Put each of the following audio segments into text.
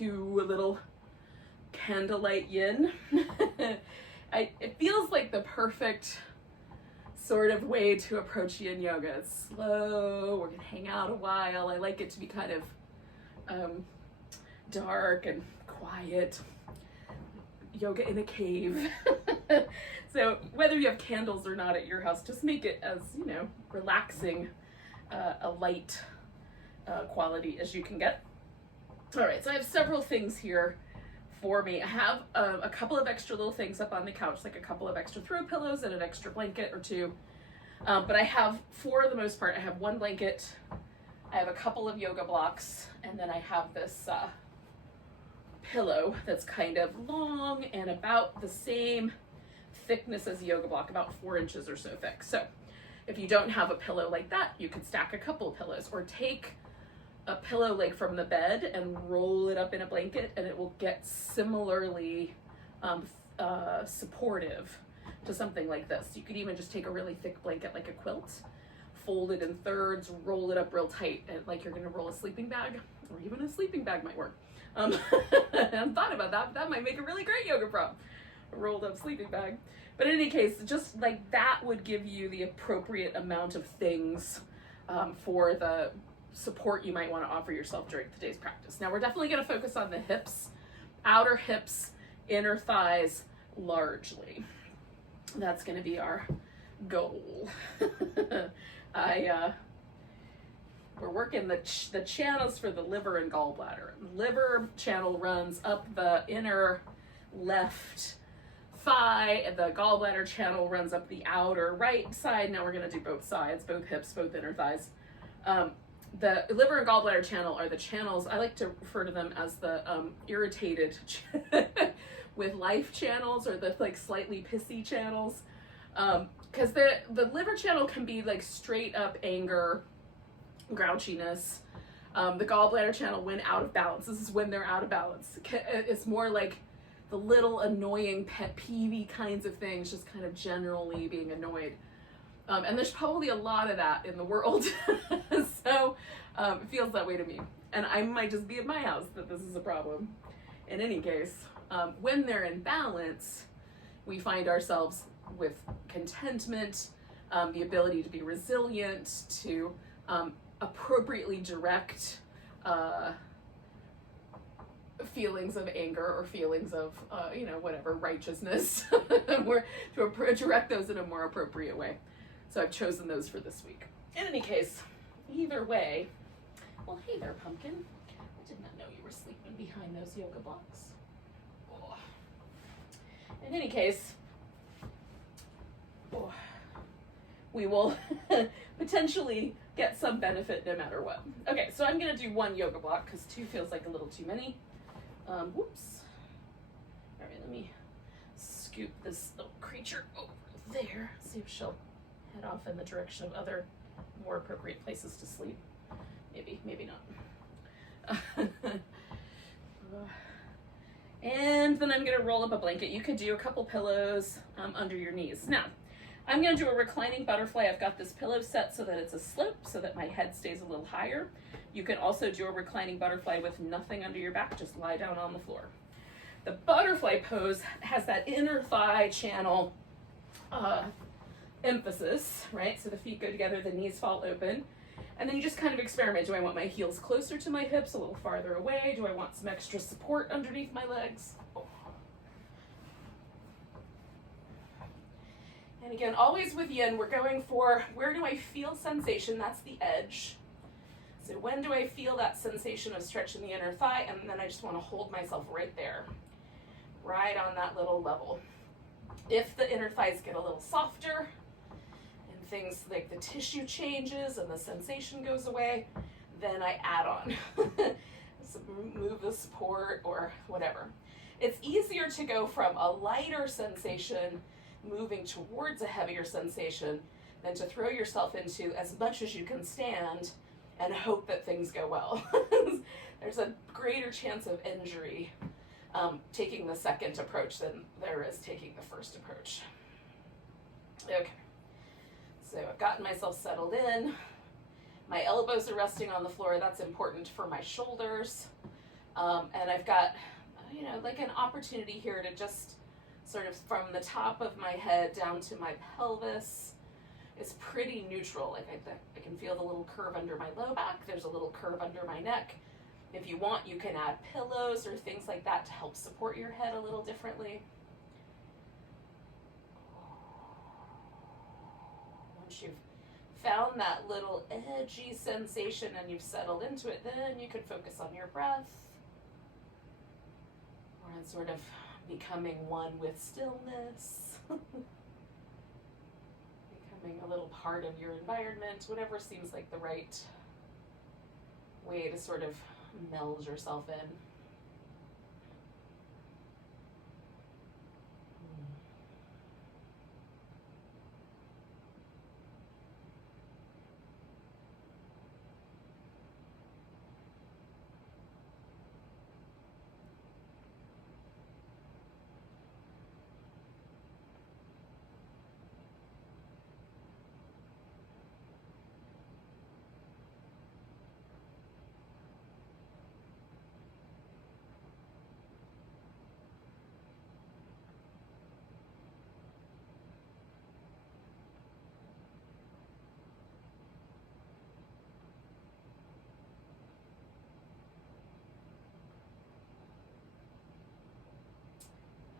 into a little Candlelight Yin. It feels like the perfect sort of way to approach Yin Yoga. It's slow, we're gonna hang out a while. I like it to be kind of dark and quiet. Yoga in a cave. So whether you have candles or not at your house, just make it as, you know, relaxing, a light quality as you can get. All right, so I have several things here for me. I have a couple of extra little things up on the couch, like a couple of extra throw pillows and an extra blanket or two. But I have, for the most part, I have one blanket, I have a couple of yoga blocks, and then I have this pillow that's kind of long and about the same thickness as a yoga block, about 4 inches or so thick. So if you don't have a pillow like that, you could stack a couple of pillows, or take a pillow like from the bed and roll it up in a blanket, and it will get similarly supportive to something like this. You could even just take a really thick blanket like a quilt, fold it in thirds, roll it up real tight, and like you're gonna roll a sleeping bag, or even a sleeping bag might work. I haven't thought about that, but that might make a really great yoga prop, a rolled up sleeping bag. But in any case, just like that would give you the appropriate amount of things for the support you might want to offer yourself during today's practice. Now we're definitely going to focus on the hips, outer hips, inner thighs largely. That's going to be our goal. We're working the channels for the liver and gallbladder. Liver channel runs up the inner left thigh, and the gallbladder channel runs up the outer right side. Now we're going to do both sides, both hips, both inner thighs. The liver and gallbladder channel are the channels, I like to refer to them as the irritated with life channels, or the like slightly pissy channels. Because the liver channel can be like straight up anger, grouchiness. The gallbladder channel, when out of balance, this is when they're out of balance. It's more like the little annoying pet peevey kinds of things, just kind of generally being annoyed. And there's probably a lot of that in the world. So it feels that way to me. And I might just be at my house that this is a problem. In any case, when they're in balance, we find ourselves with contentment, the ability to be resilient, to appropriately direct feelings of anger or feelings of, whatever, righteousness, to direct those in a more appropriate way. So I've chosen those for this week. In any case, either way, well, hey there, pumpkin. I did not know you were sleeping behind those yoga blocks. Oh. In any case, we will potentially get some benefit no matter what. Okay, so I'm gonna do one yoga block because 2 feels like a little too many. Whoops. All right, let me scoop this little creature over there. See if she'll head off in the direction of other more appropriate places to sleep. Maybe, maybe not. And then I'm gonna roll up a blanket. You could do a couple pillows under your knees. Now, I'm gonna do a reclining butterfly. I've got this pillow set so that it's a slope, so that my head stays a little higher. You can also do a reclining butterfly with nothing under your back, just lie down on the floor. The butterfly pose has that inner thigh channel emphasis, right? So the feet go together, the knees fall open, and then you just kind of experiment. Do I want my heels closer to my hips, a little farther away? Do I want some extra support underneath my legs? Oh. And again, always with yin, we're going for, where do I feel sensation? That's the edge. So when do I feel that sensation of stretch in the inner thigh? And then I just want to hold myself right there, right on that little level. If the inner thighs get a little softer, and things like the tissue changes and the sensation goes away, then I add on. So move the support or whatever. It's easier to go from a lighter sensation moving towards a heavier sensation than to throw yourself into as much as you can stand and hope that things go well. There's a greater chance of injury taking the second approach than there is taking the first approach. Okay, so I've gotten myself settled in. My elbows are resting on the floor. That's important for my shoulders. And I've got, you know, like an opportunity here to just sort of from the top of my head down to my pelvis. It's pretty neutral. Like I can feel the little curve under my low back. There's a little curve under my neck. If you want, you can add pillows or things like that to help support your head a little differently. Once you've found that little edgy sensation and you've settled into it, then you can focus on your breath, or on sort of becoming one with stillness, becoming a little part of your environment, whatever seems like the right way to sort of meld yourself in.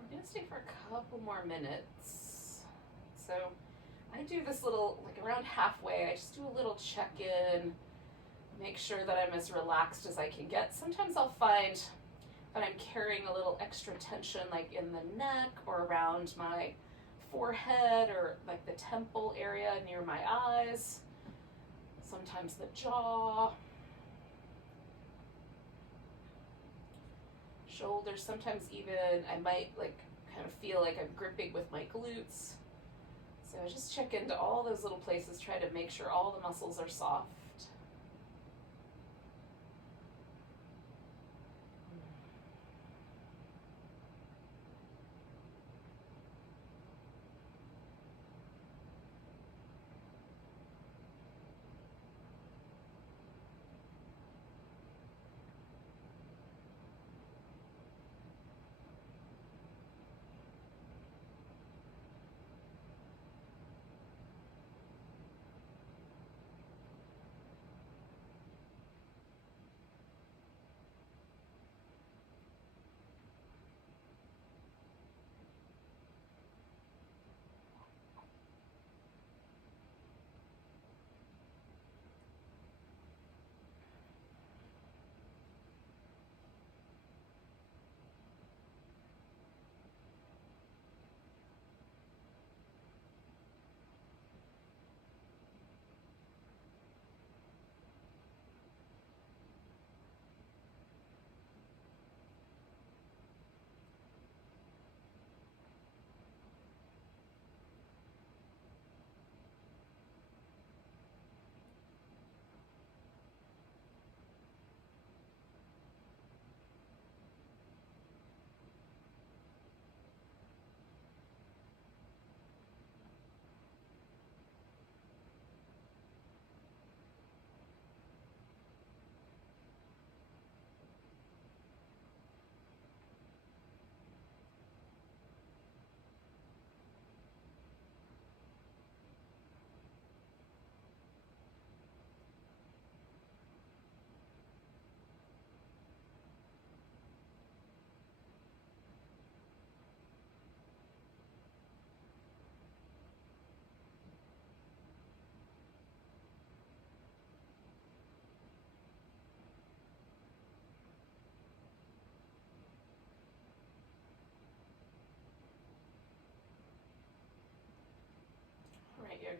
I'm gonna stay for a couple more minutes. So I do this little, like around halfway, I just do a little check-in, make sure that I'm as relaxed as I can get. Sometimes I'll find that I'm carrying a little extra tension like in the neck or around my forehead or like the temple area near my eyes, sometimes the jaw, shoulders, sometimes even I might like kind of feel like I'm gripping with my glutes. So just check into all those little places, try to make sure all the muscles are soft.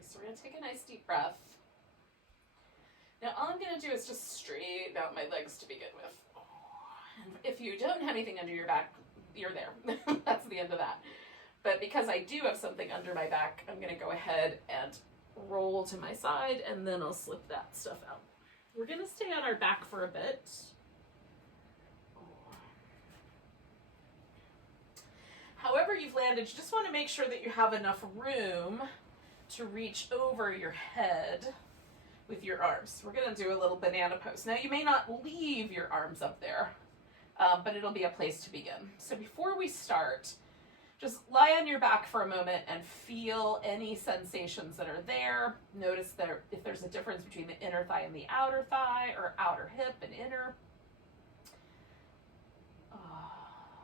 So we're going to take a nice deep breath. Now all I'm going to do is just straighten out my legs to begin with. And if you don't have anything under your back, you're there. That's the end of that. But because I do have something under my back, I'm going to go ahead and roll to my side, and then I'll slip that stuff out. We're going to stay on our back for a bit. However you've landed, you just want to make sure that you have enough room to reach over your head with your arms. We're going to do a little banana pose. Now you may not leave your arms up there, but it'll be a place to begin. So before we start, just lie on your back for a moment and feel any sensations that are there. Notice there if there's a difference between the inner thigh and the outer thigh, or outer hip and inner.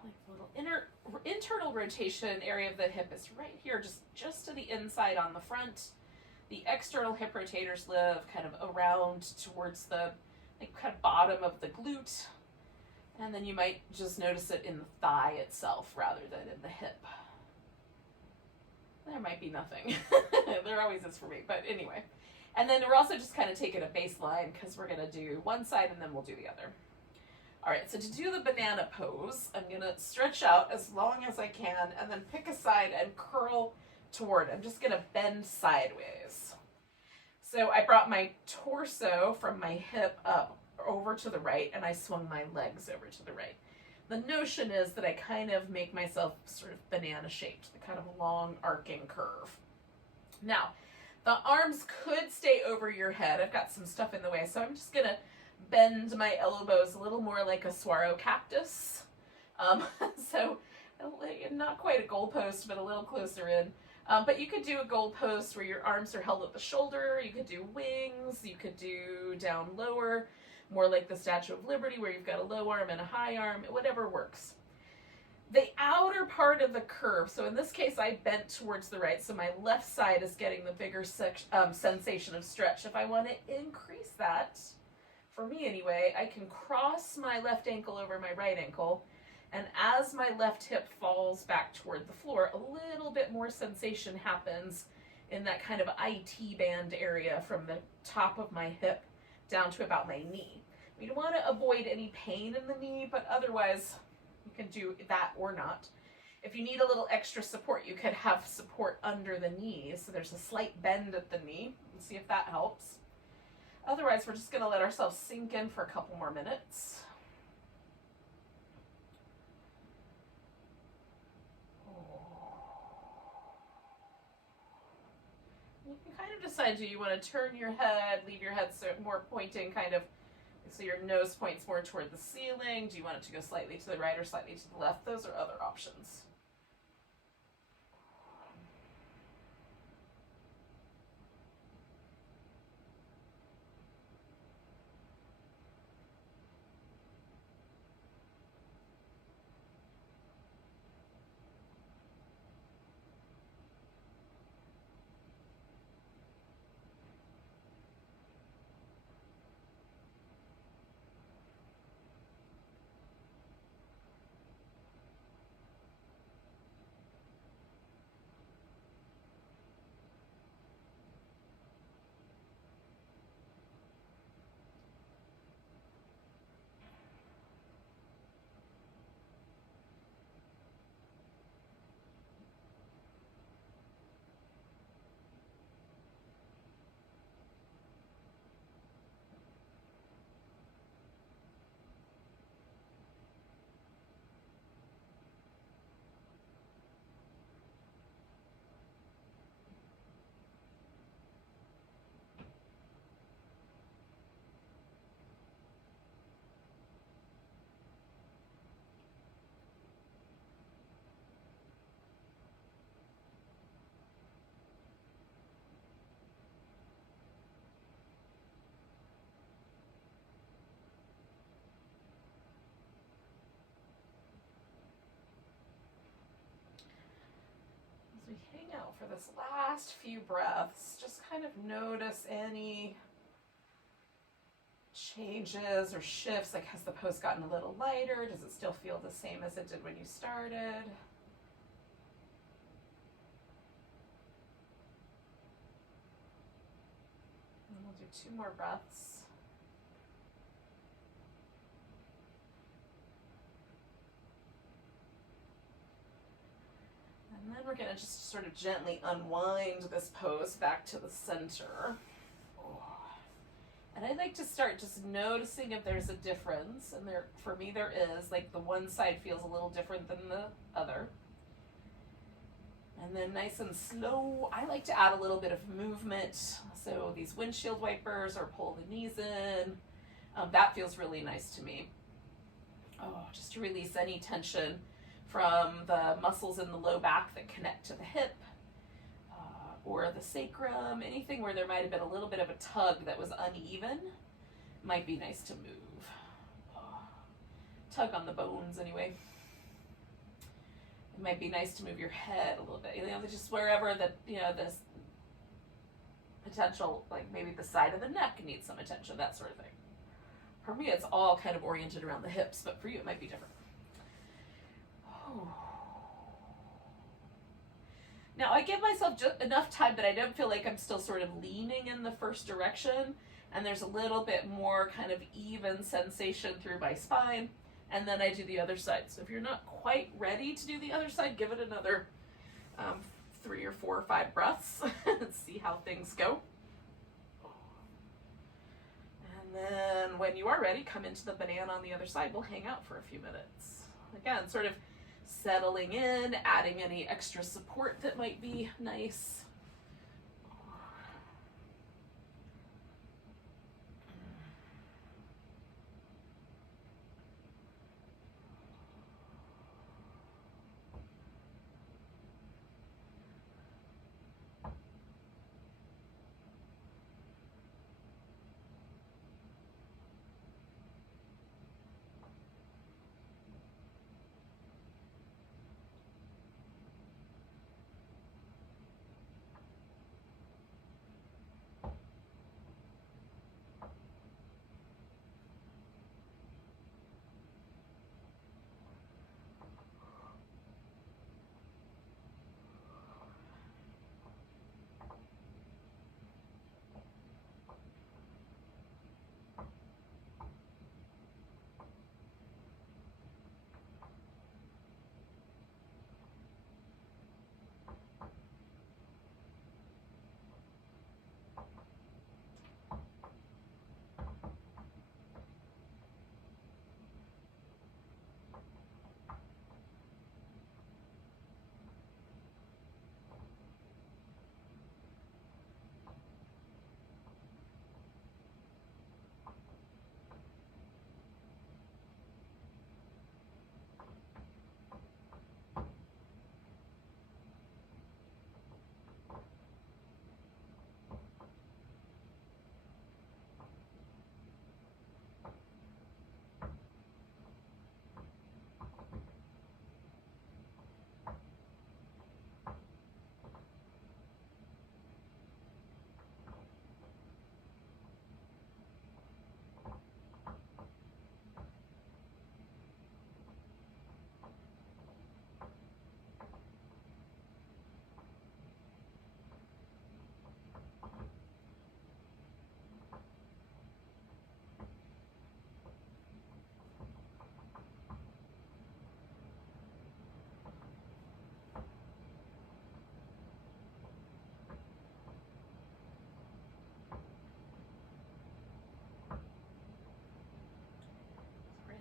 Like a little internal rotation area of the hip is right here, just to the inside on the front. The external hip rotators live kind of around towards the kind of bottom of the glute. And then you might just notice it in the thigh itself rather than in the hip. There might be nothing. There always is for me, but anyway. And then we're also just kind of taking a baseline because we're going to do one side and then we'll do the other. All right, so to do the banana pose, I'm going to stretch out as long as I can and then pick a side and curl toward. I'm just going to bend sideways. So I brought my torso from my hip up over to the right, and I swung my legs over to the right. The notion is that I kind of make myself sort of banana shaped, the kind of long arcing curve. Now, the arms could stay over your head. I've got some stuff in the way, so I'm just gonna bend my elbows a little more like a saguaro cactus. So not quite a goalpost, but a little closer in. But you could do a goalpost where your arms are held at the shoulder. You could do wings. You could do down lower, more like the Statue of Liberty where you've got a low arm and a high arm, whatever works. The outer part of the curve, so in this case I bent towards the right, so my left side is getting the bigger sensation of stretch. If I want to increase that, for me anyway, I can cross my left ankle over my right ankle, and as my left hip falls back toward the floor, a little bit more sensation happens in that kind of IT band area from the top of my hip down to about my knee. We want to avoid any pain in the knee, but otherwise you can do that or not. If you need a little extra support, you could have support under the knees, so there's a slight bend at the knee. Let's see if that helps. Otherwise, we're just going to let ourselves sink in for a couple more minutes. You can kind of decide, do you want to turn your head, leave your head more pointing, kind of, so your nose points more toward the ceiling? Do you want it to go slightly to the right or slightly to the left? Those are other options. We hang out for this last few breaths. Just kind of notice any changes or shifts. Like, has the pose gotten a little lighter? Does it still feel the same as it did when you started? And we'll do 2 more breaths. And then we're going to just sort of gently unwind this pose back to the center. And I like to start just noticing if there's a difference. And there, for me, there is. Like, the one side feels a little different than the other. And then nice and slow, I like to add a little bit of movement. So these windshield wipers, or pull the knees in. That feels really nice to me. Just to release any tension from the muscles in the low back that connect to the hip, or the sacrum, anything where there might have been a little bit of a tug that was uneven, might be nice to move. Tug on the bones anyway. It might be nice to move your head a little bit, just wherever this potential, like maybe the side of the neck needs some attention, that sort of thing. For me, it's all kind of oriented around the hips, but for you, it might be different. Now, I give myself just enough time that I don't feel like I'm still sort of leaning in the first direction, and there's a little bit more kind of even sensation through my spine, and then I do the other side. So if you're not quite ready to do the other side, give it another 3 or 4 or 5 breaths and see how things go. And then when you are ready, come into the banana on the other side. We'll hang out for a few minutes. Again, sort of settling in, adding any extra support that might be nice.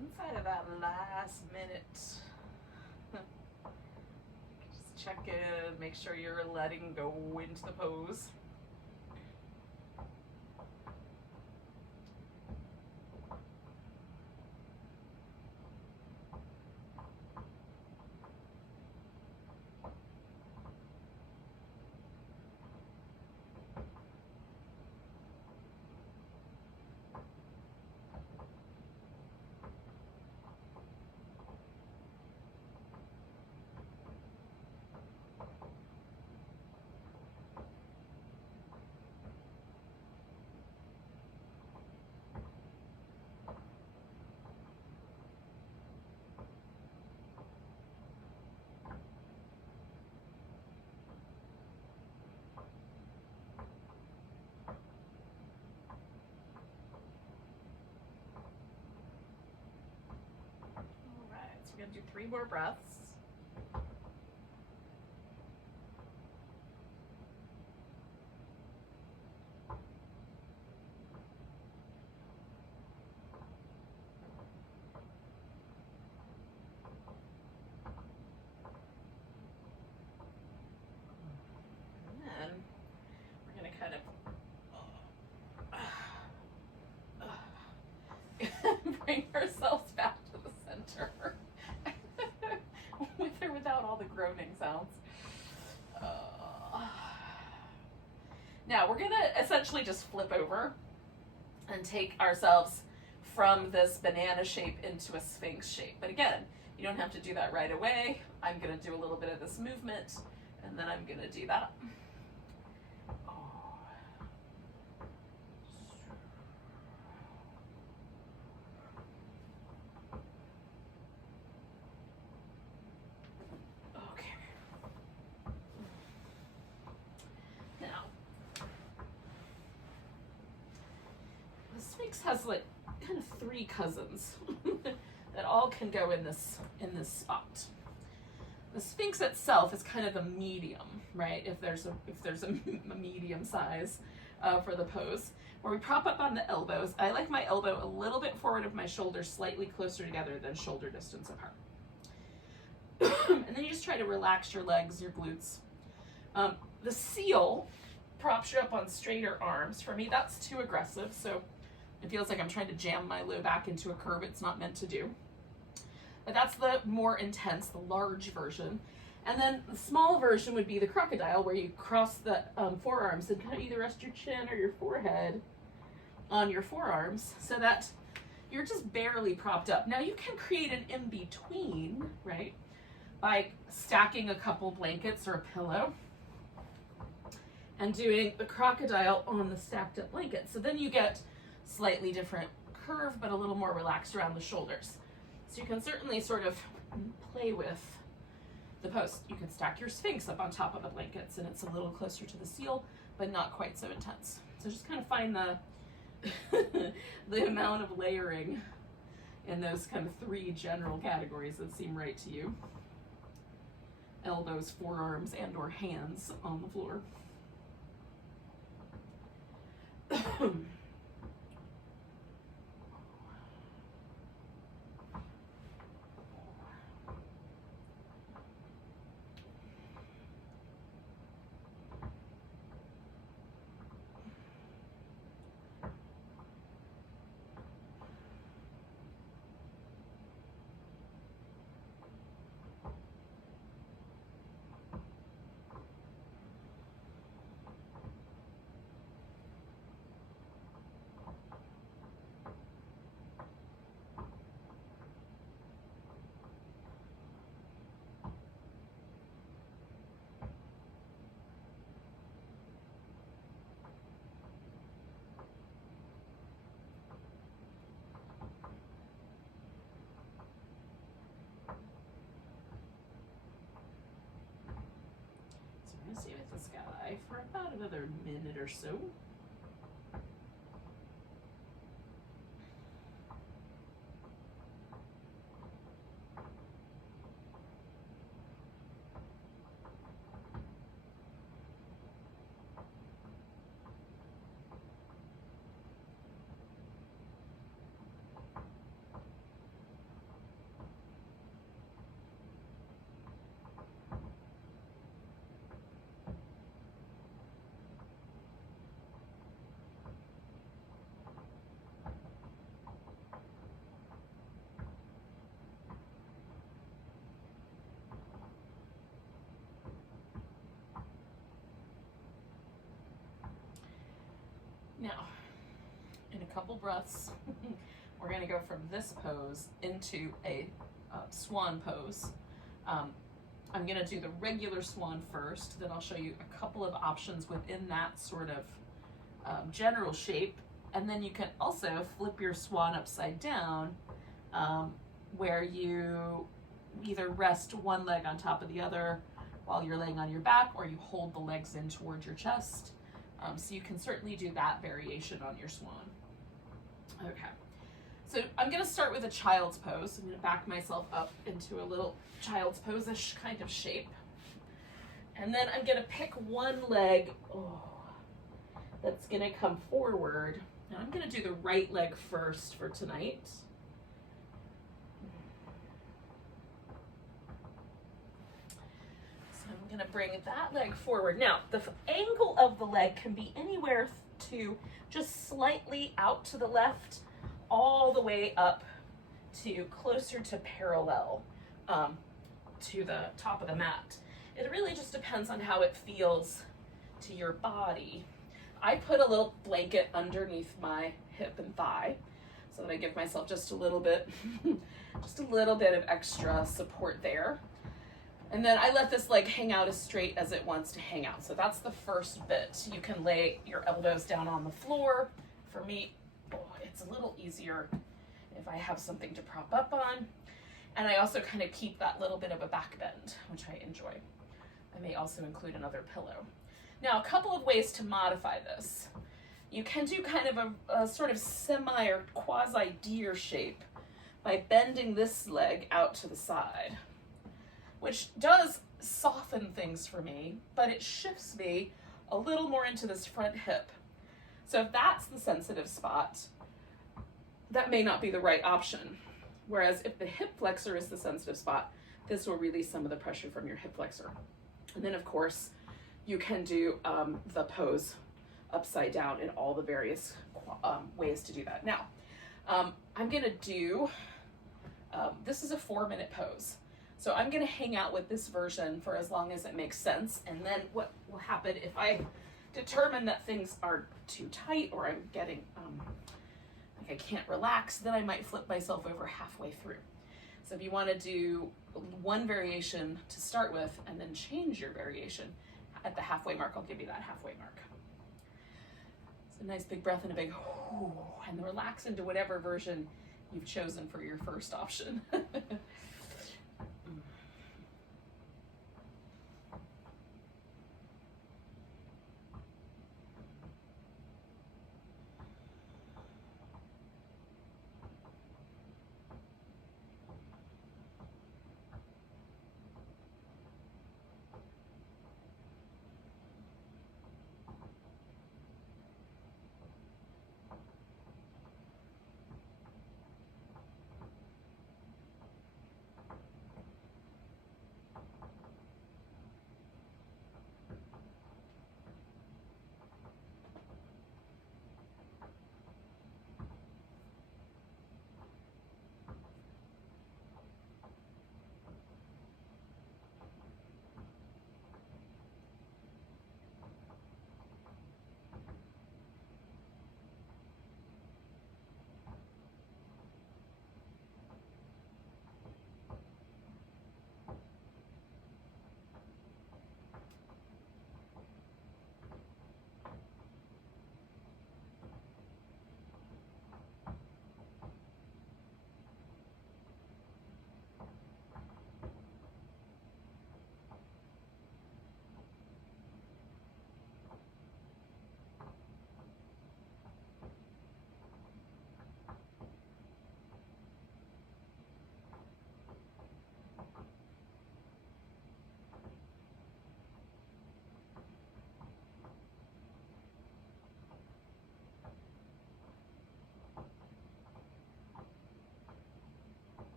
Inside of that last minute, just check in, make sure you're letting go into the pose. We're going to do 3 more breaths. And then we're going to kind of bring ourselves back to the center. the groaning sounds. Now we're gonna essentially just flip over and take ourselves from this banana shape into a sphinx shape. But again, you don't have to do that right away. I'm gonna do a little bit of this movement, and then I'm gonna do that. Has like kind of three cousins that all can go in this spot. The Sphinx itself is kind of a medium, right? If there's a medium size for the pose, where we prop up on the elbows. I like my elbow a little bit forward of my shoulder, slightly closer together than shoulder distance apart. And then you just try to relax your legs, your glutes. The seal props you up on straighter arms. For me, that's too aggressive, so it feels like I'm trying to jam my low back into a curve it's not meant to do. But that's the more intense, the large version. And then the small version would be the crocodile, where you cross the forearms and kind of either rest your chin or your forehead on your forearms so that you're just barely propped up. Now you can create an in-between, right, by stacking a couple blankets or a pillow and doing the crocodile on the stacked up blanket. So then you get slightly different curve, but a little more relaxed around the shoulders. So you can certainly sort of play with the pose. You can stack your Sphinx up on top of the blankets and it's a little closer to the seal, but not quite so intense. So just kind of find the amount of layering in those kind of three general categories that seem right to you. Elbows, forearms, and or hands on the floor. Stay with this guy for about another minute or so. Now, in a couple breaths, we're going to go from this pose into a swan pose. I'm going to do the regular swan first, then I'll show you a couple of options within that sort of general shape, and then you can also flip your swan upside down, where you either rest one leg on top of the other while you're laying on your back, or you hold the legs in towards your chest. So you can certainly do that variation on your swan. Okay, so I'm going to start with a child's pose. I'm going to back myself up into a little child's pose-ish kind of shape. And then I'm going to pick one leg that's going to come forward. Now I'm going to do the right leg first for tonight. I'm going to bring that leg forward. Now, the angle of the leg can be anywhere to just slightly out to the left, all the way up to closer to parallel to the top of the mat. It really just depends on how it feels to your body. I put a little blanket underneath my hip and thigh so that I give myself just a little bit, just a little bit of extra support there. And then I let this leg hang out as straight as it wants to hang out. So that's the first bit. You can lay your elbows down on the floor. For me, it's a little easier if I have something to prop up on. And I also kind of keep that little bit of a back bend, which I enjoy. I may also include another pillow. Now, a couple of ways to modify this. You can do kind of a sort of semi or quasi deer shape by bending this leg out to the side, which does soften things for me, but it shifts me a little more into this front hip. So if that's the sensitive spot, that may not be the right option. Whereas if the hip flexor is the sensitive spot, this will release some of the pressure from your hip flexor. And then of course, you can do the pose upside down in all the various ways to do that. Now, I'm gonna do, this is a 4-minute pose. So I'm gonna hang out with this version for as long as it makes sense. And then what will happen if I determine that things are too tight or I'm getting, like I can't relax, then I might flip myself over halfway through. So if you wanna do one variation to start with and then change your variation at the halfway mark, I'll give you that halfway mark. So a nice big breath and a big whoo, and relax into whatever version you've chosen for your first option.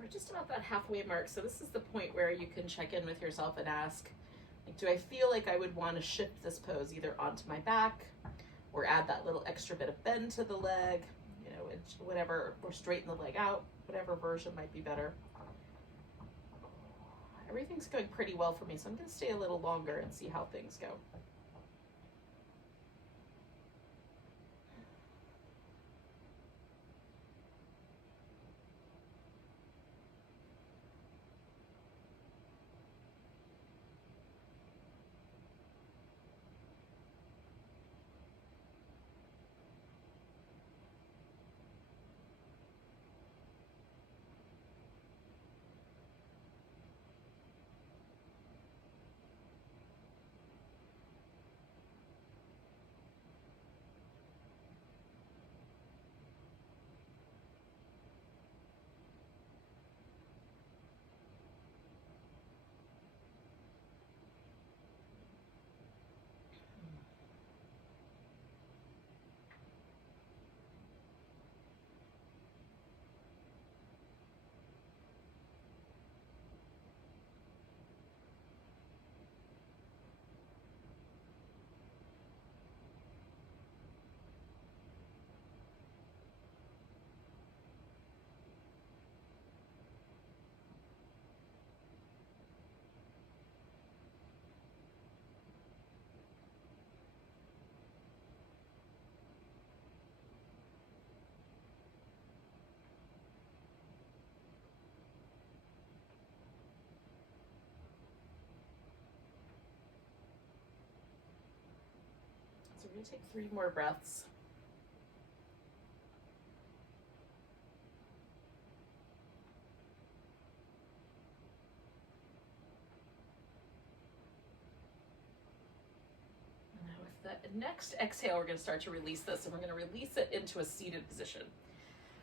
We're just about that halfway mark. So this is the point where you can check in with yourself and ask, like, do I feel like I would want to shift this pose either onto my back or add that little extra bit of bend to the leg, you know, whatever, or straighten the leg out, whatever version might be better. Everything's going pretty well for me, so I'm going to stay a little longer and see how things go. So we're going to take 3 more breaths. And now with the next exhale, we're going to start to release this, and we're going to release it into a seated position.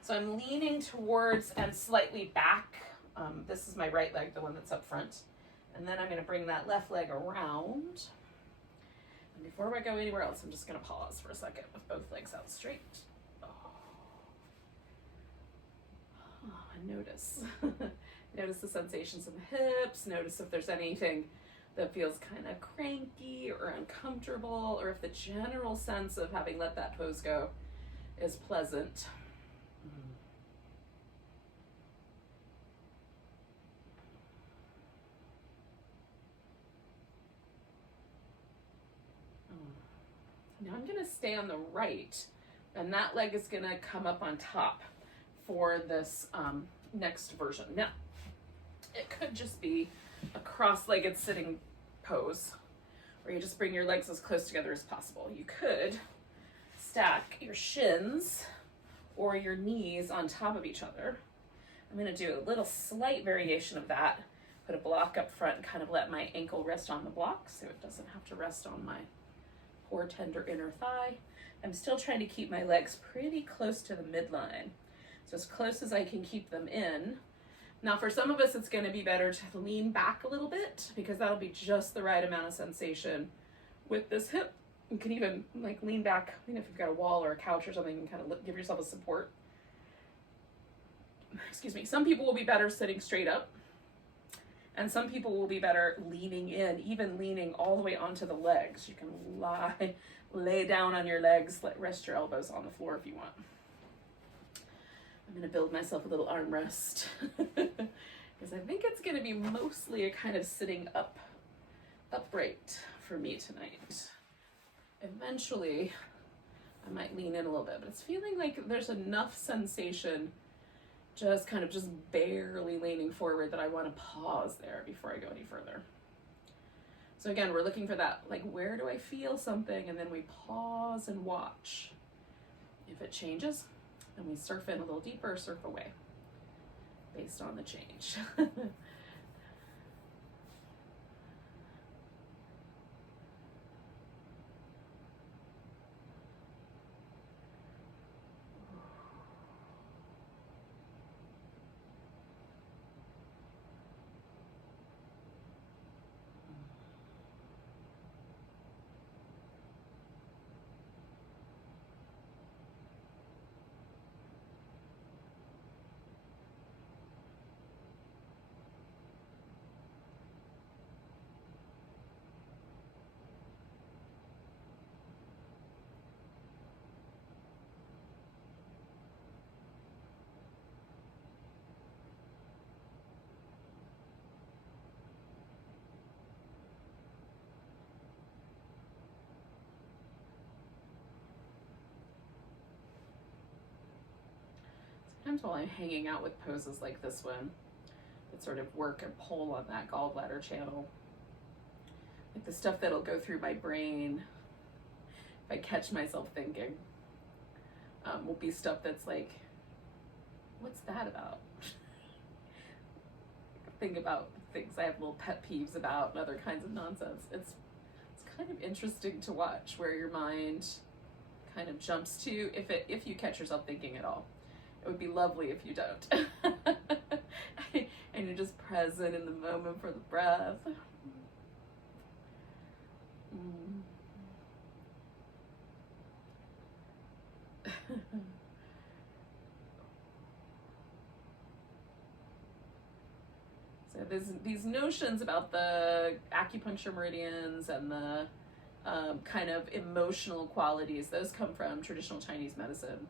So I'm leaning towards and slightly back. This is my right leg, the one that's up front. And then I'm going to bring that left leg around. And before I go anywhere else, I'm just going to pause for a second with both legs out straight. Oh. And notice. Notice the sensations in the hips. Notice if there's anything that feels kind of cranky or uncomfortable, or if the general sense of having let that pose go is pleasant. Now I'm going to stay on the right, and that leg is going to come up on top for this next version. Now, it could just be a cross-legged sitting pose, where you just bring your legs as close together as possible. You could stack your shins or your knees on top of each other. I'm going to do a little slight variation of that. Put a block up front and kind of let my ankle rest on the block so it doesn't have to rest on my poor tender inner thigh. I'm still trying to keep my legs pretty close to the midline, so as close as I can keep them in. Now for some of us, it's going to be better to lean back a little bit, because that'll be just the right amount of sensation with this hip. You can even like lean back, if you've got a wall or a couch or something, and kind of give yourself a support. Excuse me. Some people will be better sitting straight up, and some people will be better leaning in, even leaning all the way onto the legs. You can lay down on your legs, rest your elbows on the floor if you want. I'm going to build myself a little armrest because I think it's going to be mostly a kind of sitting upright for me tonight. Eventually, I might lean in a little bit, but it's feeling like there's enough sensation just barely leaning forward that I want to pause there before I go any further. So again, we're looking for that, like, where do I feel something? And then we pause and watch. If it changes, then we surf in a little deeper, surf away based on the change. Sometimes while I'm hanging out with poses like this one, that sort of work and pull on that gallbladder channel, like the stuff that'll go through my brain if I catch myself thinking, will be stuff that's like, what's that about? Think about things I have little pet peeves about and other kinds of nonsense. It's kind of interesting to watch where your mind kind of jumps to, if you catch yourself thinking at all. It would be lovely if you don't. And you're just present in the moment for the breath. So there's these notions about the acupuncture meridians and the kind of emotional qualities. Those come from traditional Chinese medicine.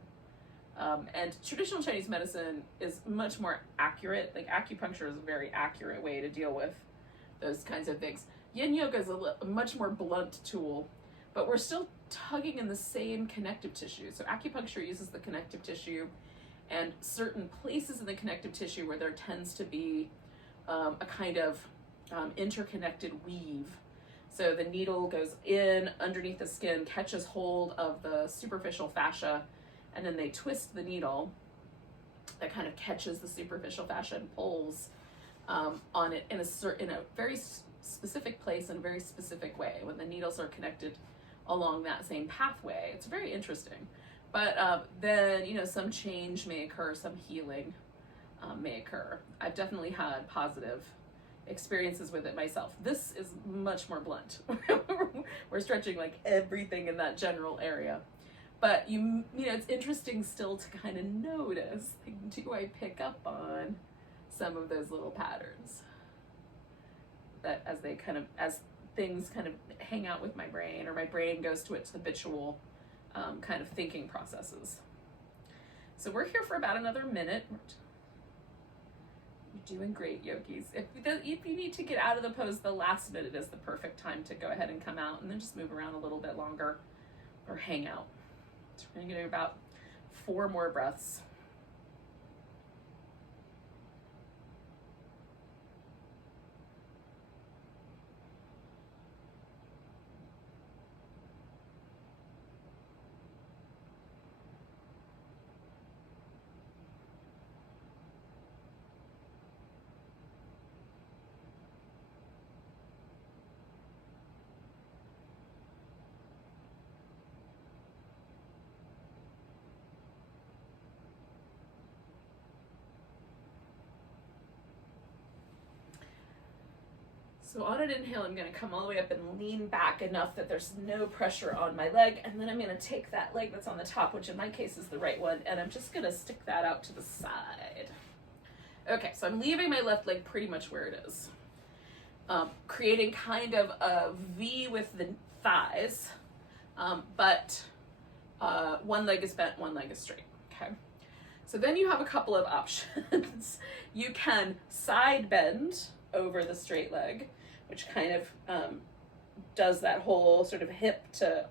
And traditional Chinese medicine is much more accurate. Like, acupuncture is a very accurate way to deal with those kinds of things. Yin yoga is a much more blunt tool, but we're still tugging in the same connective tissue. So acupuncture uses the connective tissue, and certain places in the connective tissue where there tends to be a kind of interconnected weave. So the needle goes in underneath the skin, catches hold of the superficial fascia, and then they twist the needle that kind of catches the superficial fascia and pulls on it in a very specific place in a very specific way when the needles are connected along that same pathway. It's very interesting. But then, you know, some change may occur, some healing may occur. I've definitely had positive experiences with it myself. This is much more blunt. We're stretching like everything in that general area. But you know, it's interesting still to kind of notice, like, do I pick up on some of those little patterns that as things kind of hang out with my brain, or my brain goes to its habitual kind of thinking processes. So we're here for about another minute. You're doing great, yogis. If you need to get out of the pose, the last minute is the perfect time to go ahead and come out, and then just move around a little bit longer or hang out. So we're going to do about 4 more breaths. So on an inhale, I'm going to come all the way up and lean back enough that there's no pressure on my leg. And then I'm going to take that leg that's on the top, which in my case is the right one, and I'm just going to stick that out to the side. Okay, so I'm leaving my left leg pretty much where it is. Creating kind of a V with the thighs, but one leg is bent, one leg is straight, okay? So then you have a couple of options. You can side bend over the straight leg, which kind of does that whole sort of hip to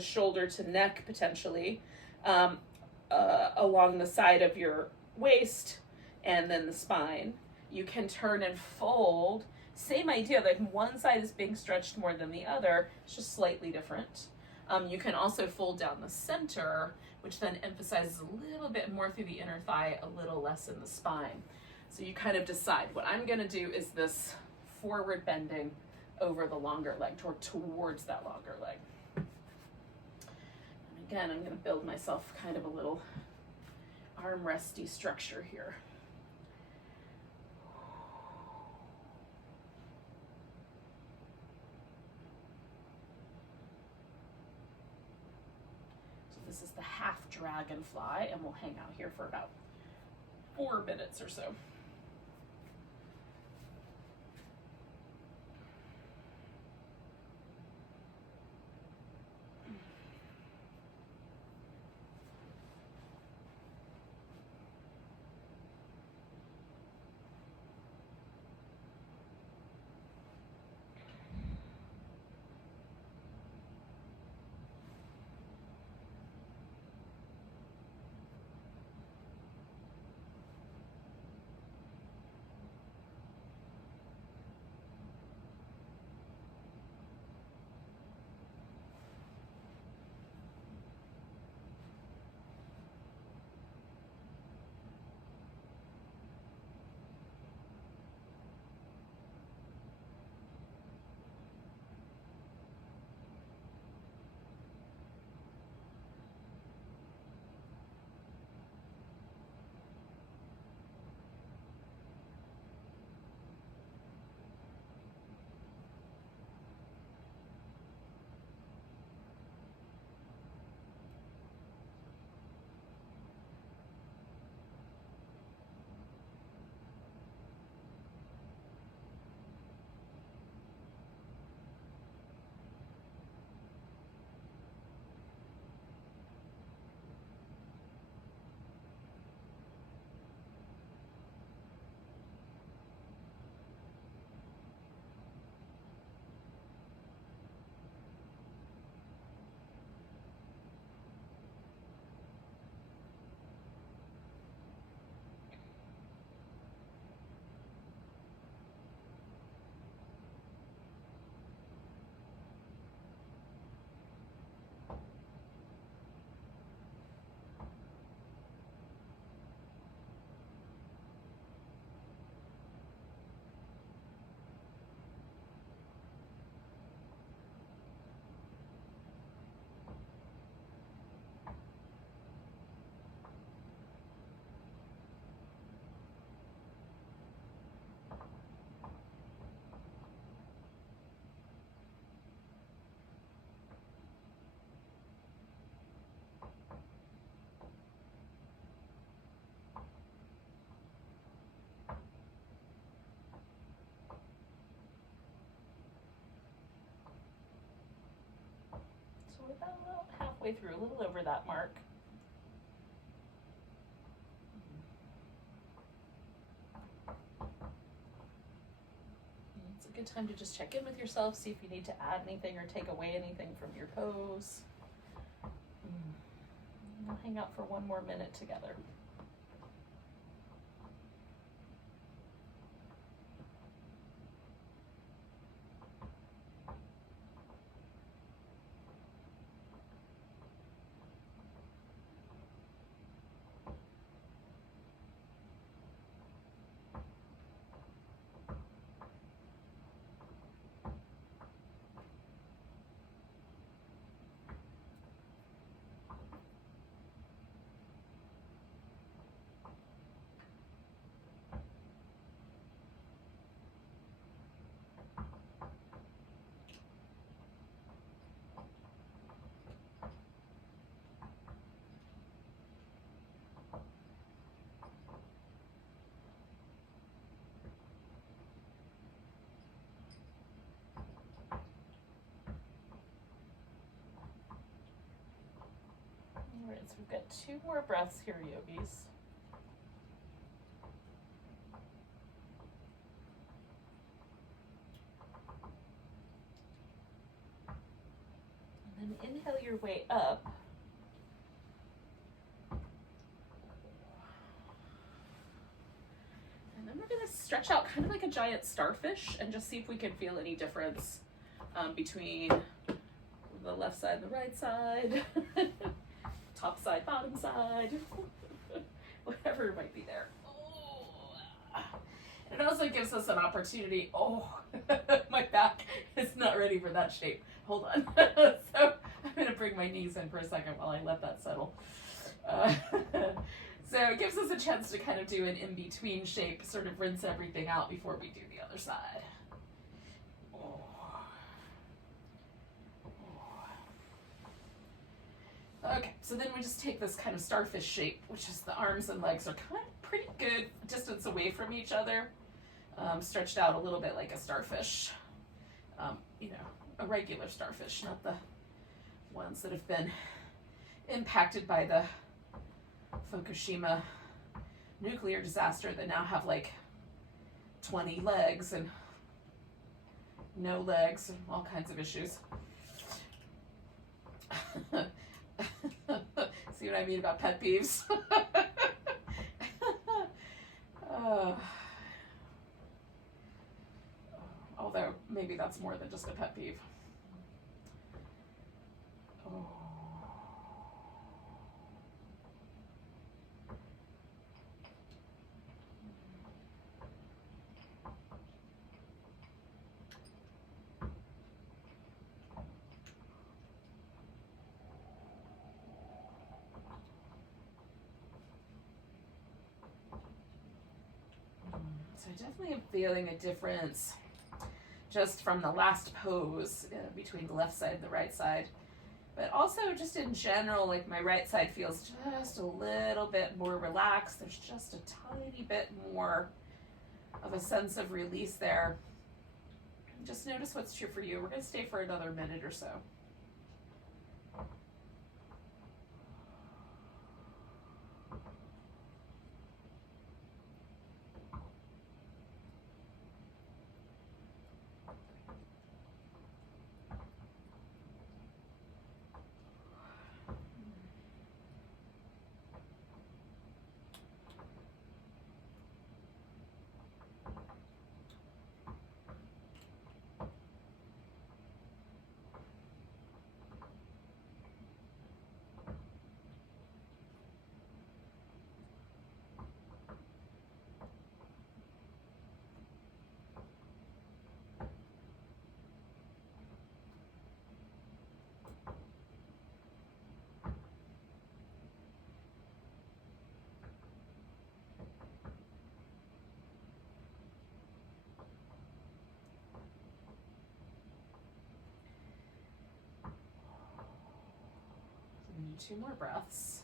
shoulder to neck potentially, along the side of your waist and then the spine. You can turn and fold. Same idea, like one side is being stretched more than the other, it's just slightly different. You can also fold down the center, which then emphasizes a little bit more through the inner thigh, a little less in the spine. So you kind of decide. What I'm going to do is this forward bending over the longer leg, towards that longer leg. And again, I'm going to build myself kind of a little armresty structure here. So this is the half dragonfly, and we'll hang out here for about 4 minutes or so. halfway through, a little over that mark. It's a good time to just check in with yourself, see if you need to add anything or take away anything from your pose. We'll hang out for one more minute together. All right, so we've got 2 more breaths here, yogis. And then inhale your way up. And then we're going to stretch out kind of like a giant starfish and just see if we can feel any difference between the left side and the right side. Top side, bottom side, whatever might be there. And it also gives us an opportunity. My back is not ready for that shape. Hold on. So I'm going to bring my knees in for a second while I let that settle. So it gives us a chance to kind of do an in-between shape, sort of rinse everything out before we do the other side. Okay, so then we just take this kind of starfish shape, which is the arms and legs are kind of pretty good distance away from each other, stretched out a little bit like a starfish, a regular starfish, not the ones that have been impacted by the Fukushima nuclear disaster that now have like 20 legs and no legs and all kinds of issues. See what I mean about pet peeves? Although maybe that's more than just a pet peeve. So I definitely am feeling a difference just from the last pose between the left side and the right side. But also just in general, like my right side feels just a little bit more relaxed. There's just a tiny bit more of a sense of release there. Just notice what's true for you. We're going to stay for another minute or so. And 2 more breaths.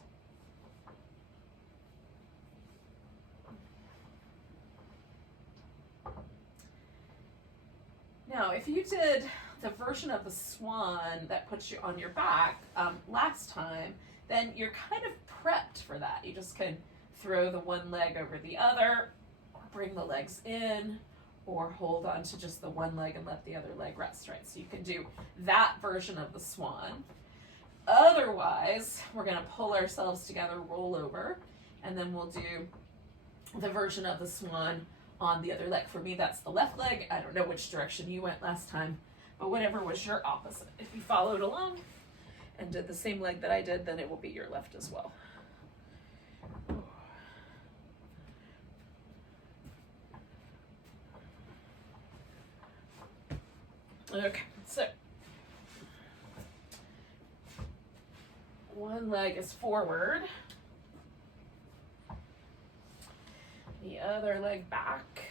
Now, if you did the version of the swan that puts you on your back last time, then you're kind of prepped for that. You just can throw the one leg over the other, or bring the legs in, or hold on to just the one leg and let the other leg rest, right? So you can do that version of the swan. Otherwise, we're gonna pull ourselves together, roll over, and then we'll do the version of the swan on the other leg. For me, that's the left leg. I don't know which direction you went last time, but whatever was your opposite. If you followed along and did the same leg that I did, then it will be your left as well. Okay, so one leg is forward, the other leg back,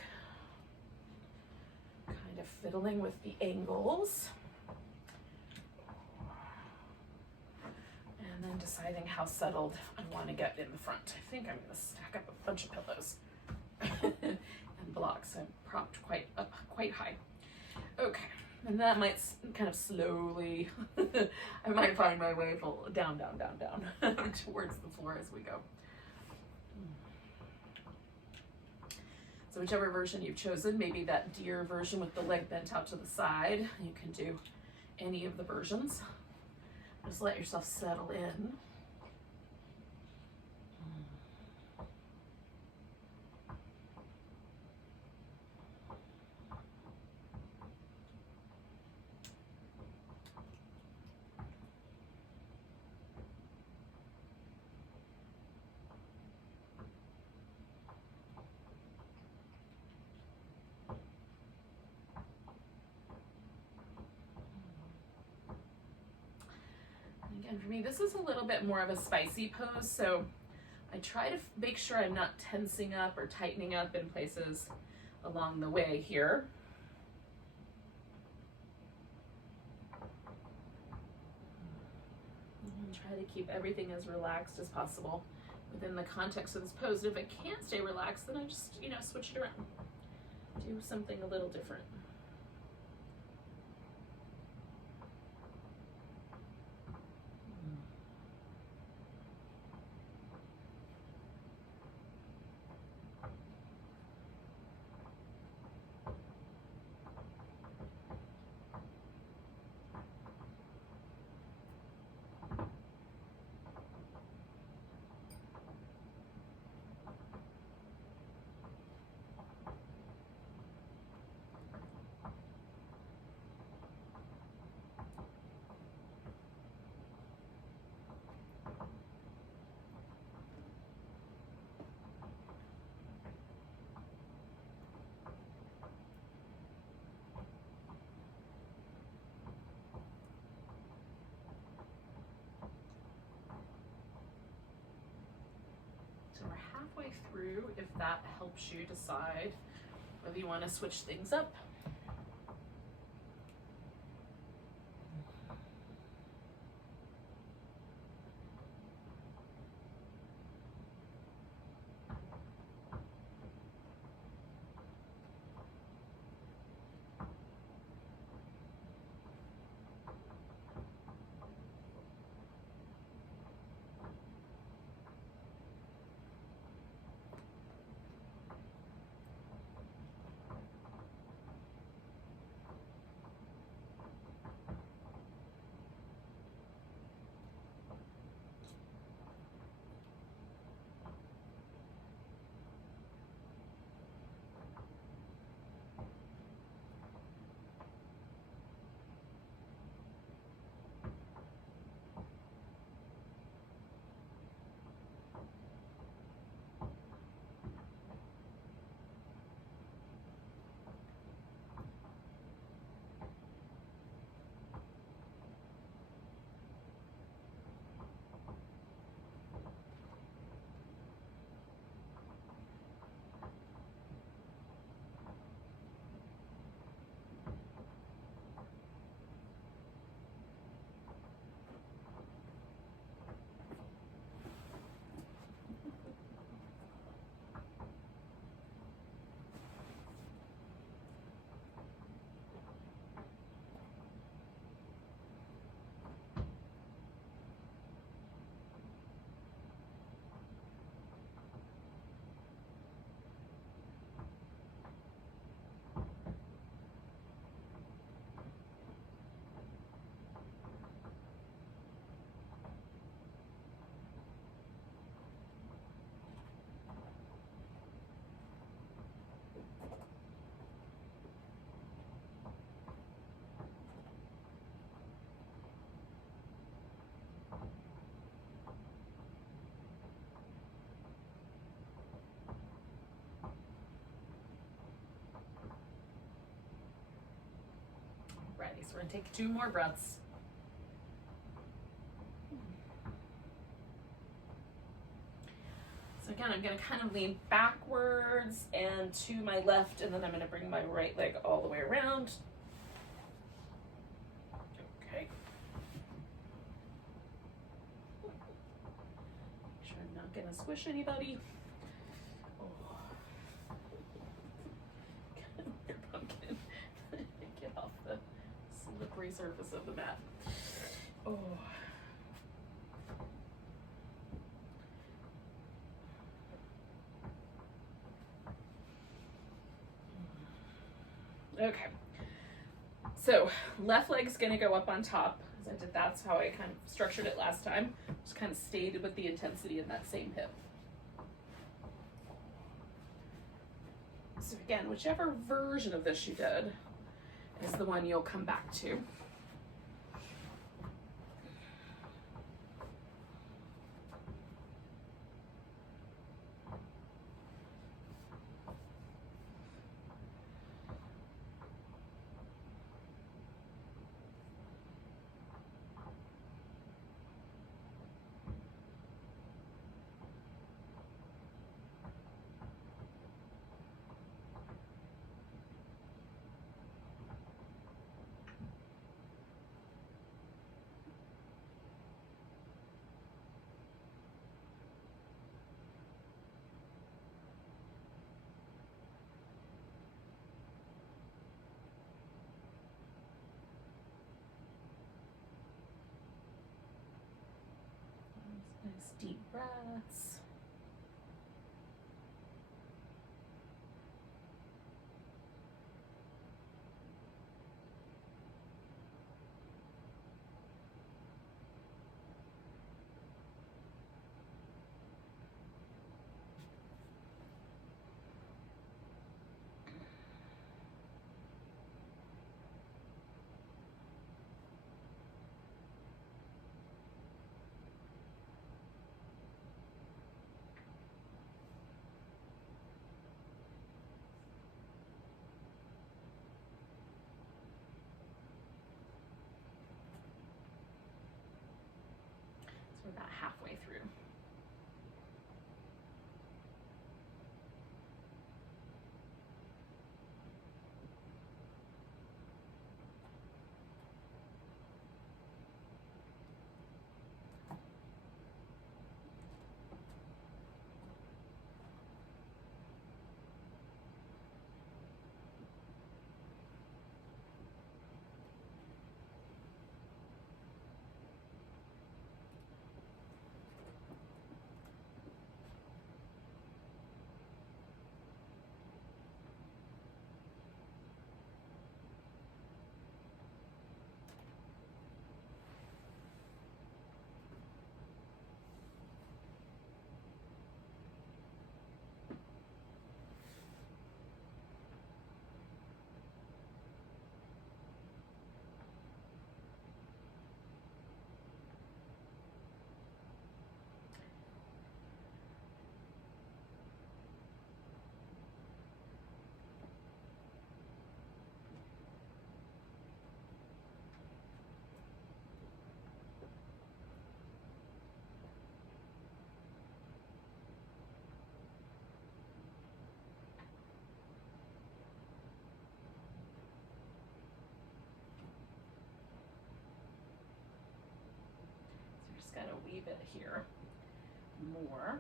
kind of fiddling with the angles, and then deciding how settled I want to get in the front. I think I'm going to stack up a bunch of pillows and blocks. I'm propped quite high. Okay. And that might kind of slowly, I might find my way down towards the floor as we go. So whichever version you've chosen, maybe that deer version with the leg bent out to the side, you can do any of the versions. Just let yourself settle in. Again, for me, this is a little bit more of a spicy pose, so I try to make sure I'm not tensing up or tightening up in places along the way here. And try to keep everything as relaxed as possible within the context of this pose. And if I can't stay relaxed, then I just, switch it around. Do something a little different. So we're halfway through, if that helps you decide whether you want to switch things up. we're gonna take 2 more breaths. So again, I'm gonna kind of lean backwards and to my left, and then I'm gonna bring my right leg all the way around. Okay. Make sure I'm not gonna squish anybody. Your pumpkin. Get off the slippery surface of the mat. Oh. Okay. So left leg's gonna go up on top. As I did, that's how I kind of structured it last time. Just kind of stayed with the intensity in that same hip. So again, whichever version of this you did is the one you'll come back to. Nice deep breaths. We're about halfway through. Got a wee bit here more.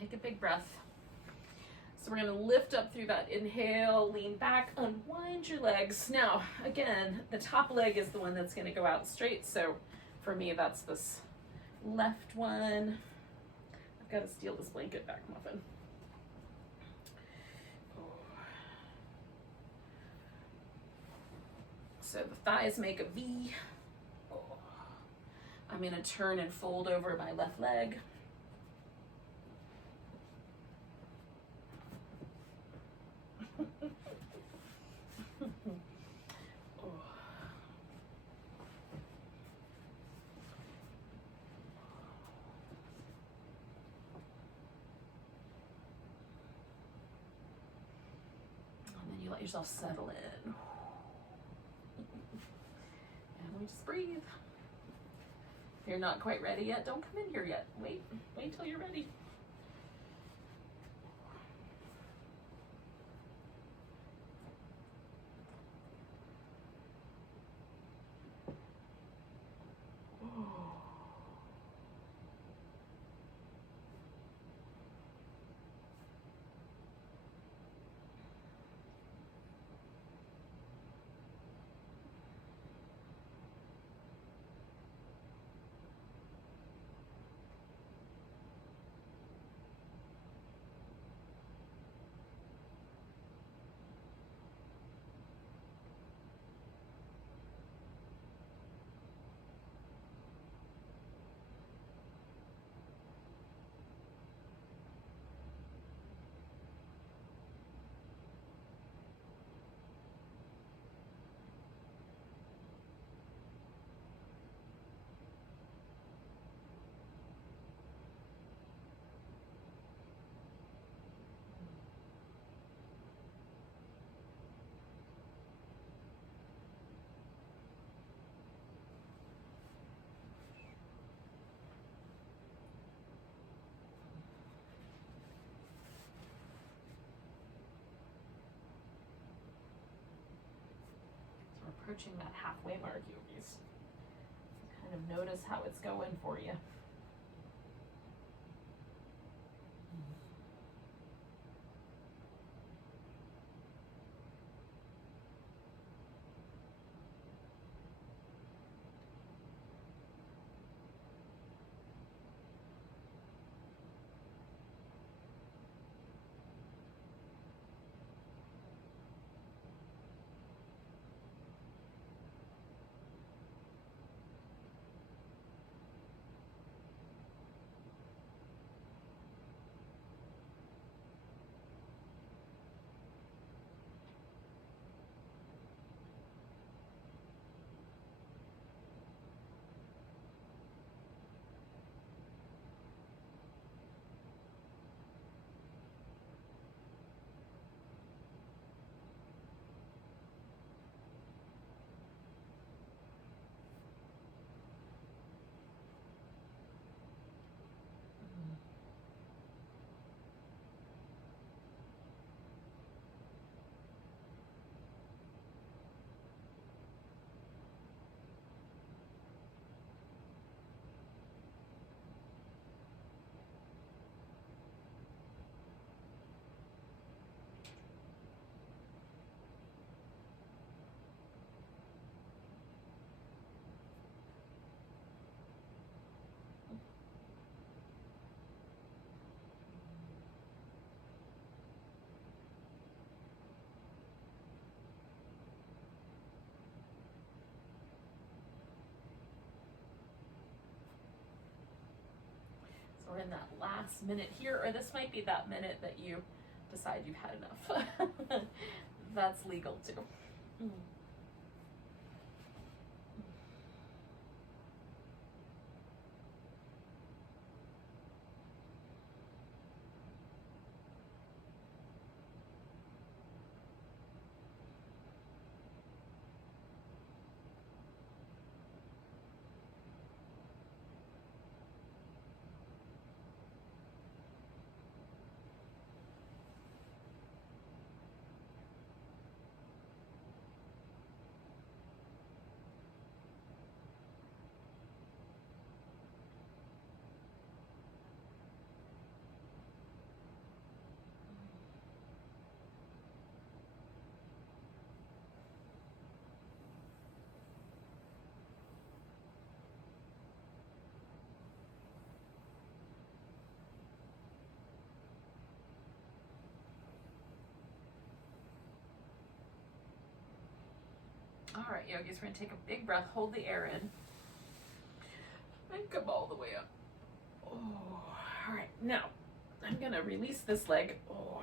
Take a big breath. So we're gonna lift up through that inhale, lean back, unwind your legs. Now, again, the top leg is the one that's gonna go out straight. So for me, that's this left one. I've got to steal this blanket back, Muffin. So the thighs make a V. I'm going to turn and fold over my left leg. Let yourself settle in. And we just breathe. If you're not quite ready yet, don't come in here yet. Wait till you're ready. Approaching that halfway mark, yogis. Kind of notice how it's going for you. We're in that last minute here, or this might be that minute that you decide you've had enough. That's legal too. All right, yogis, we're gonna take a big breath, hold the air in. and come all the way up. Oh, all right, now I'm gonna release this leg. Oh,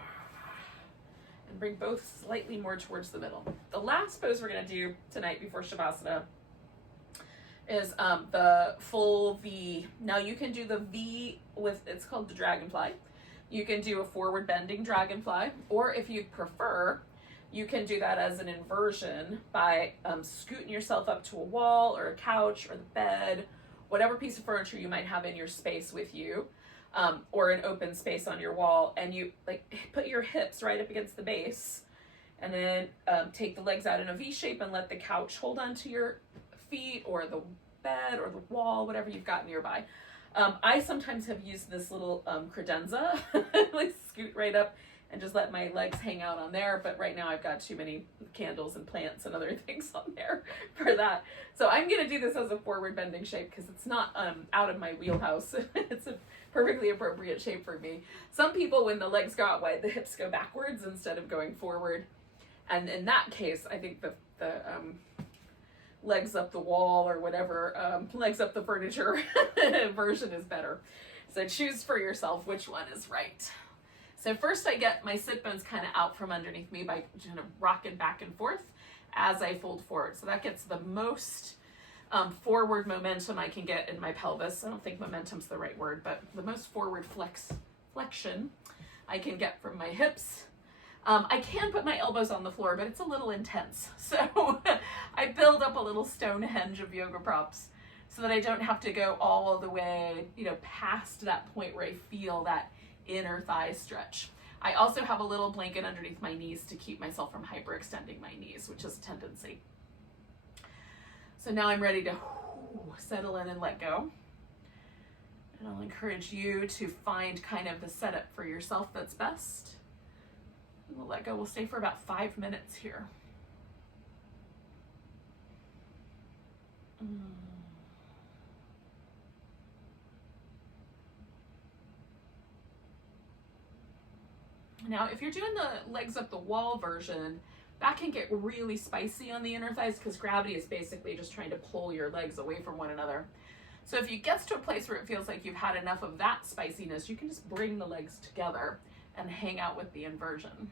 and bring both slightly more towards the middle. The last pose we're gonna do tonight before Shavasana is the full V. Now you can do the V with, it's called the dragonfly. You can do a forward bending dragonfly, or if you prefer, you can do that as an inversion by scooting yourself up to a wall or a couch or the bed, whatever piece of furniture you might have in your space with you, or an open space on your wall, and you like put your hips right up against the base, and then take the legs out in a V shape and let the couch hold on to your feet or the bed or the wall, whatever you've got nearby. I sometimes have used this little credenza, like scoot right up and just let my legs hang out on there. But right now I've got too many candles and plants and other things on there for that. So I'm going to do this as a forward bending shape because it's not out of my wheelhouse. It's a perfectly appropriate shape for me. Some people, when the legs go out wide, the hips go backwards instead of going forward. And in that case, I think the legs up the wall or whatever, legs up the furniture version is better. So choose for yourself which one is right. So first I get my sit bones kind of out from underneath me by kind of rocking back and forth as I fold forward. So that gets the most forward momentum I can get in my pelvis. I don't think momentum's the right word, but the most forward flexion I can get from my hips. I can put my elbows on the floor, but it's a little intense. So I build up a little Stonehenge of yoga props so that I don't have to go all the way, past that point where I feel that inner thigh stretch. I also have a little blanket underneath my knees to keep myself from hyperextending my knees, which is a tendency. So now I'm ready to settle in and let go. And I'll encourage you to find kind of the setup for yourself that's best. And the let go will stay for about 5 minutes here. Now, if you're doing the legs up the wall version, that can get really spicy on the inner thighs because gravity is basically just trying to pull your legs away from one another. So if you get to a place where it feels like you've had enough of that spiciness, you can just bring the legs together and hang out with the inversion.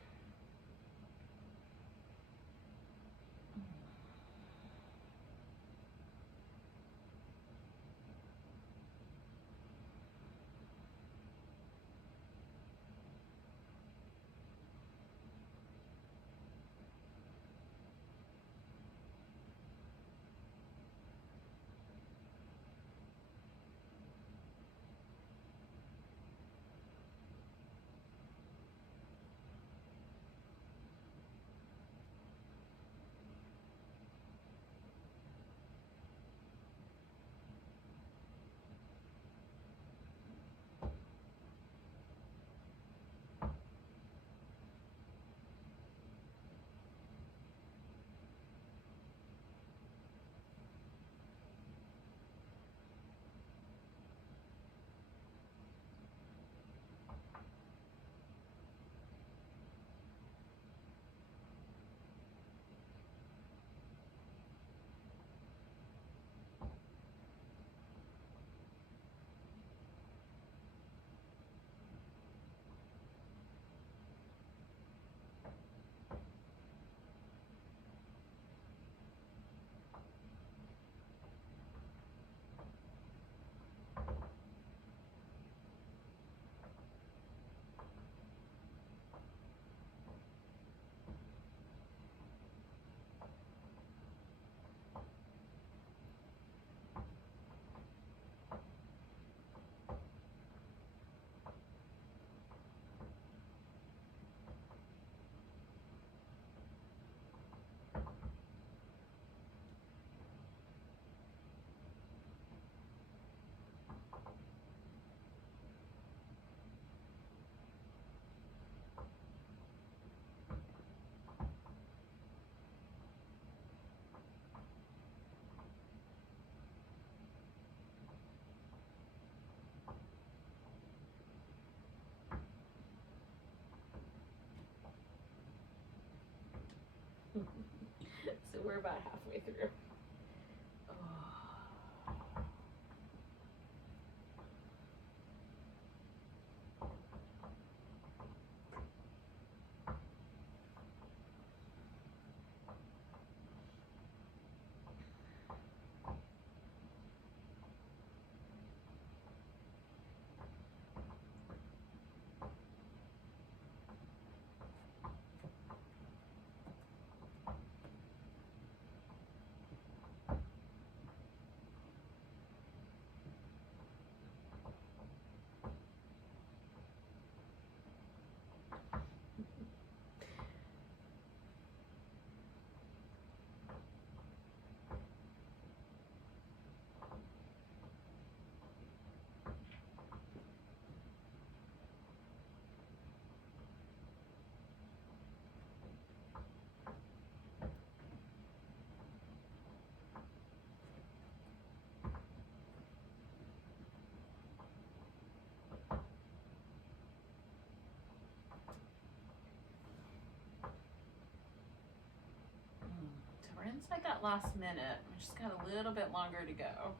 Seems like that last minute, I just got a little bit longer to go.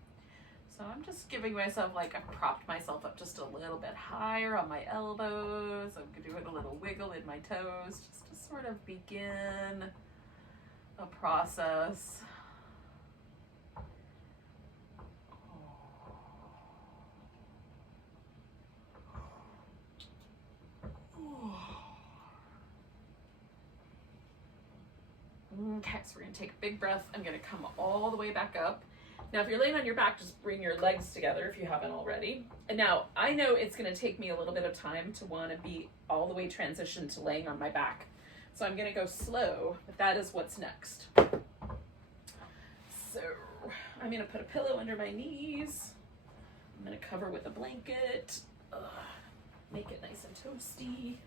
So I'm just giving myself, like, I've propped myself up just a little bit higher on my elbows. I'm doing a little wiggle in my toes just to sort of begin a process. Okay, so we're gonna take a big breath. I'm gonna come all the way back up. Now, if you're laying on your back, just bring your legs together if you haven't already. And now, I know it's gonna take me a little bit of time to wanna be all the way transitioned to laying on my back. So I'm gonna go slow, but that is what's next. So I'm gonna put a pillow under my knees. I'm gonna cover with a blanket. Make it nice and toasty.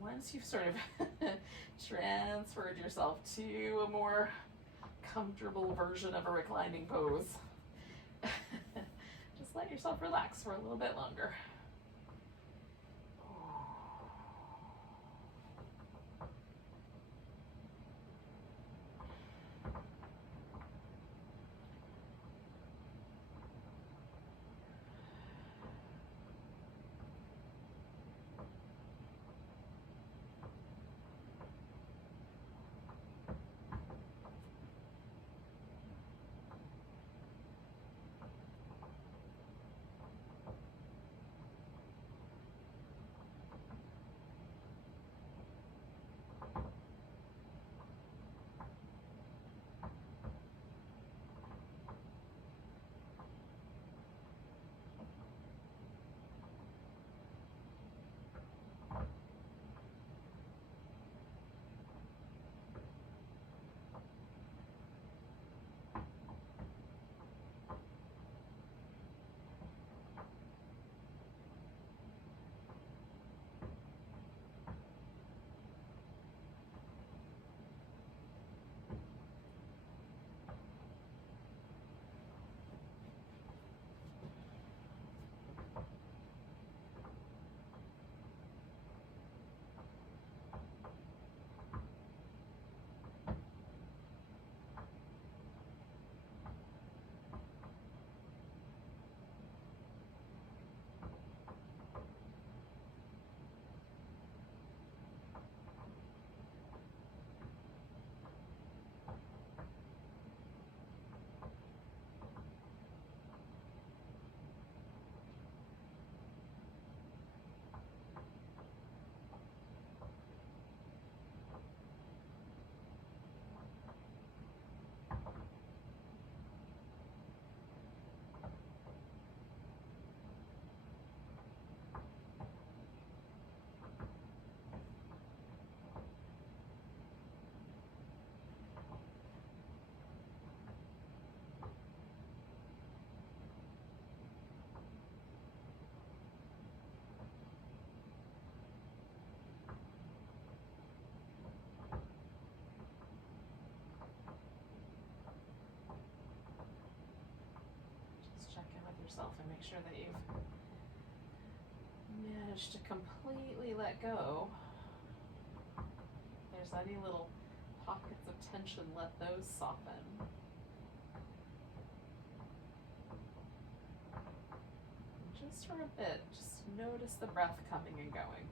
Once you've sort of transferred yourself to a more comfortable version of a reclining pose, just let yourself relax for a little bit longer. Yourself and make sure that you've managed to completely let go. If there's any little pockets of tension, let those soften. And just for a bit, just notice the breath coming and going.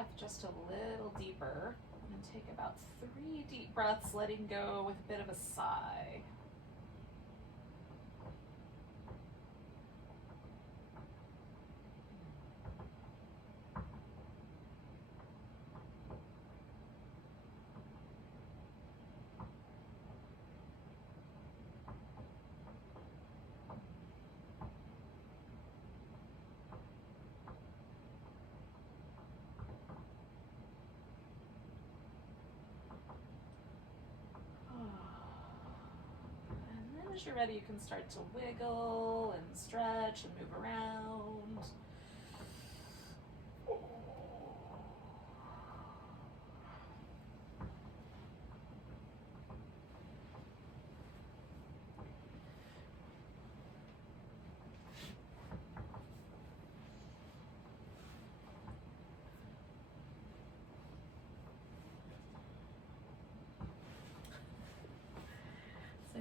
breath just a little deeper and take about 3 deep breaths, letting go with a bit of a sigh. As you're ready, you can start to wiggle and stretch and move around.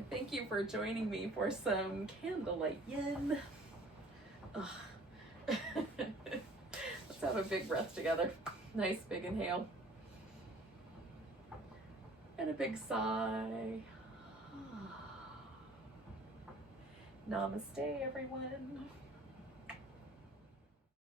Thank you for joining me for some Candlelight Yin. Let's have a big breath together. Nice big inhale. And a big sigh. Namaste, everyone.